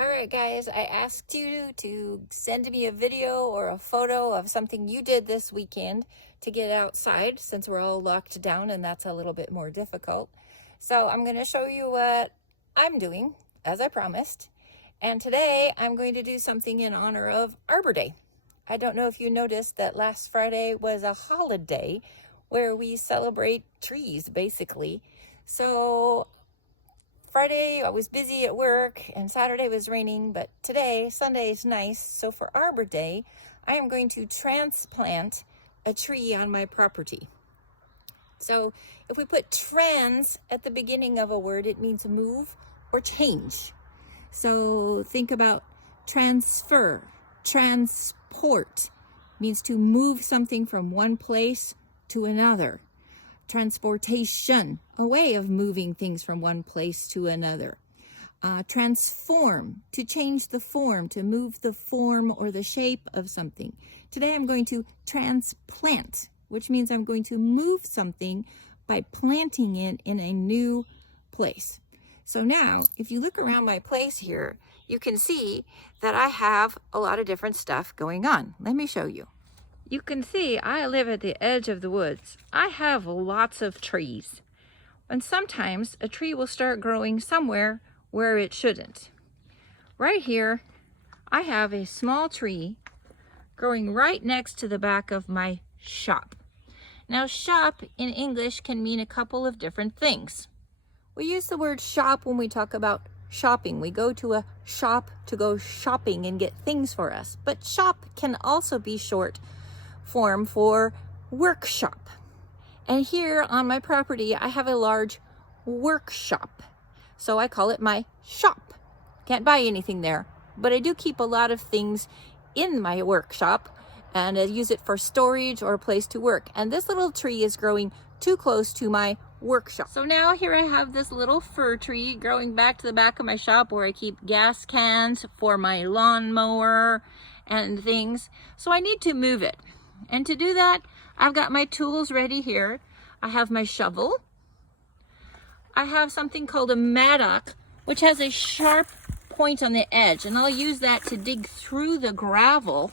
All right, guys, I asked you to send me a video or a photo of something you did this weekend to get outside since we're all locked down and that's a little bit more difficult. So I'm going to show you what I'm doing as I promised. And today I'm going to do something in honor of Arbor Day. I don't know if you noticed that last Friday was a holiday where we celebrate trees, basically. So Friday, I was busy at work, and Saturday was raining, but today, Sunday, is nice. So for Arbor Day, I am going to transplant a tree on my property. So if we put trans at the beginning of a word, it means move or change. So think about transfer, transport means to move something from one place to another. Transportation, a way of moving things from one place to another. Transform, to change the form, to move the form or the shape of something. Today I'm going to transplant, which means I'm going to move something by planting it in a new place. So now, if you look around my place here, you can see that I have a lot of different stuff going on. Let me show you. You can see I live at the edge of the woods. I have lots of trees. And sometimes a tree will start growing somewhere where it shouldn't. Right here, I have a small tree growing right next to the back of my shop. Now, shop in English can mean a couple of different things. We use the word shop when we talk about shopping. We go to a shop to go shopping and get things for us. But shop can also be short form for workshop. And here on my property, I have a large workshop. So I call it my shop. Can't buy anything there, but I do keep a lot of things in my workshop and I use it for storage or a place to work. And this little tree is growing too close to my workshop. So now here I have this little fir tree growing back to the back of my shop where I keep gas cans for my lawnmower and things. So I need to move it. And to do that, I've got my tools ready here. I have my shovel. I have something called a mattock, which has a sharp point on the edge, and I'll use that to dig through the gravel,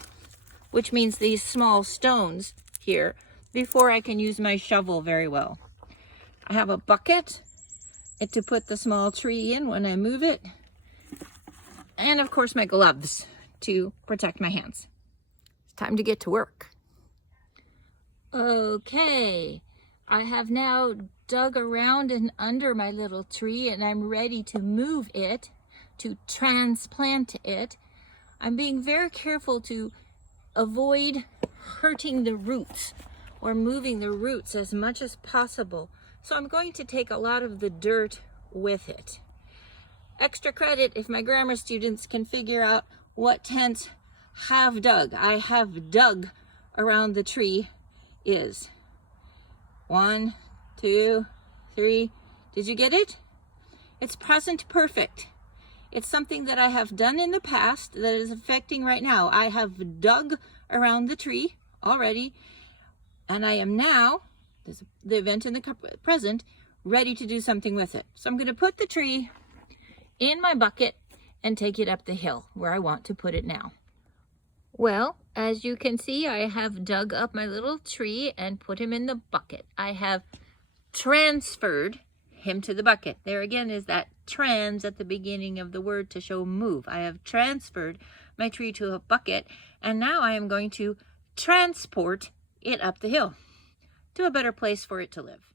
which means these small stones here, before I can use my shovel very well. I have a bucket to put the small tree in when I move it, and of course my gloves to protect my hands. It's time to get to work. Okay, I have now dug around and under my little tree and I'm ready to move it, to transplant it. I'm being very careful to avoid hurting the roots or moving the roots as much as possible. So I'm going to take a lot of the dirt with it. Extra credit if my grammar students can figure out what tense have dug. I have dug around the tree is. 1, 2, 3. Did you get it? It's present perfect. It's something that I have done in the past that is affecting right now. I have dug around the tree already, and I am now, this is the event in the present, ready to do something with it. So I'm going to put the tree in my bucket and take it up the hill where I want to put it now. Well, as you can see, I have dug up my little tree and put him in the bucket. I have transferred him to the bucket. There again is that trans at the beginning of the word to show move. I have transferred my tree to a bucket, and now I am going to transport it up the hill to a better place for it to live.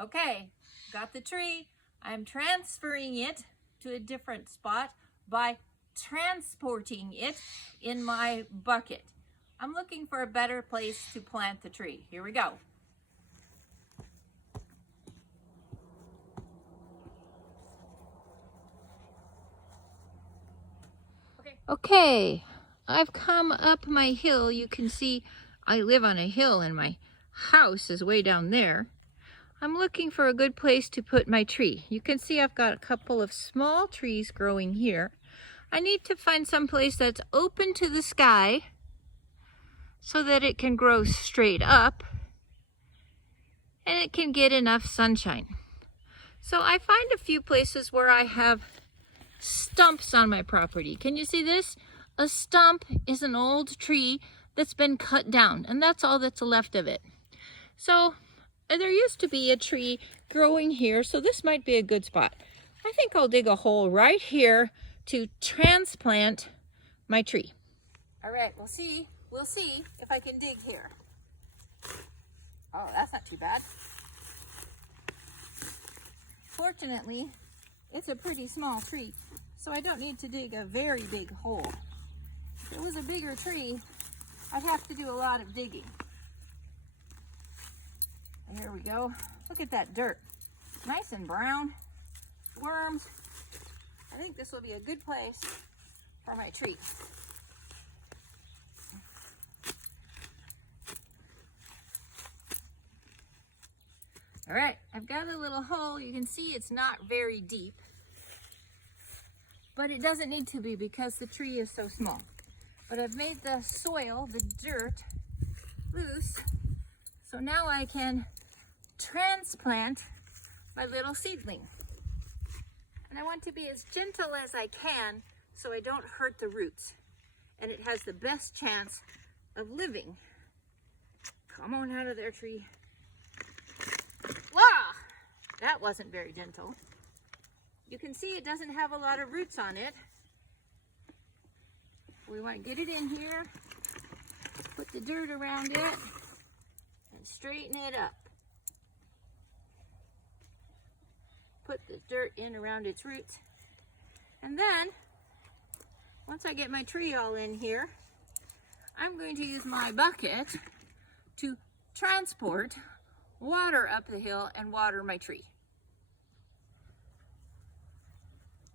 Okay, got the tree. I'm transferring it to a different spot by transporting it in my bucket. I'm looking for a better place to plant the tree. Here we go. Okay, I've come up my hill. You can see I live on a hill and my house is way down there. I'm looking for a good place to put my tree. You can see I've got a couple of small trees growing here. I need to find some place that's open to the sky so that it can grow straight up and it can get enough sunshine. So I find a few places where I have stumps on my property. Can you see this? A stump is an old tree that's been cut down, and that's all that's left of it. So there used to be a tree growing here, so this might be a good spot. I think I'll dig a hole right here to transplant my tree. All right, we'll see if I can dig here. Oh, that's not too bad. Fortunately, it's a pretty small tree, so I don't need to dig a very big hole. If it was a bigger tree, I'd have to do a lot of digging. Here we go. Look at that dirt. Nice and brown. Worms. I think this will be a good place for my tree. All right, I've got a little hole. You can see it's not very deep, but it doesn't need to be because the tree is so small. But I've made the soil, the dirt, loose, so now I can transplant my little seedling. And I want to be as gentle as I can so I don't hurt the roots. And it has the best chance of living. Come on out of there, tree. Wow! That wasn't very gentle. You can see it doesn't have a lot of roots on it. We want to get it in here, put the dirt around it, and straighten it up. Put the dirt in around its roots. And then, once I get my tree all in here, I'm going to use my bucket to transport water up the hill and water my tree.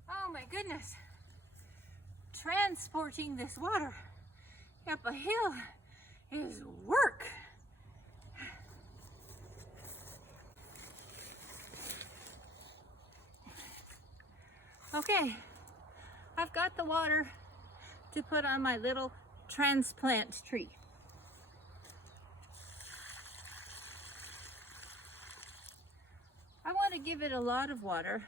Oh my goodness. Transporting this water up a hill is work. Okay, I've got the water to put on my little transplant tree. I want to give it a lot of water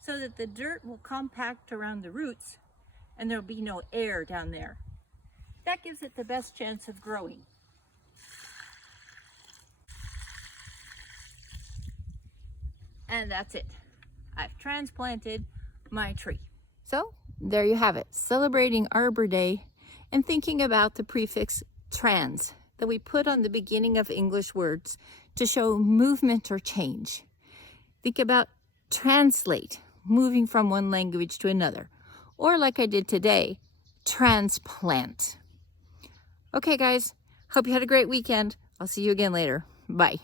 so that the dirt will compact around the roots and there'll be no air down there. That gives it the best chance of growing. And that's it. I've transplanted my tree. So there you have it, celebrating Arbor Day and thinking about the prefix trans that we put on the beginning of English words to show movement or change. Think about translate, moving from one language to another. Or like I did today, transplant. Okay guys, hope you had a great weekend. I'll see you again later. Bye.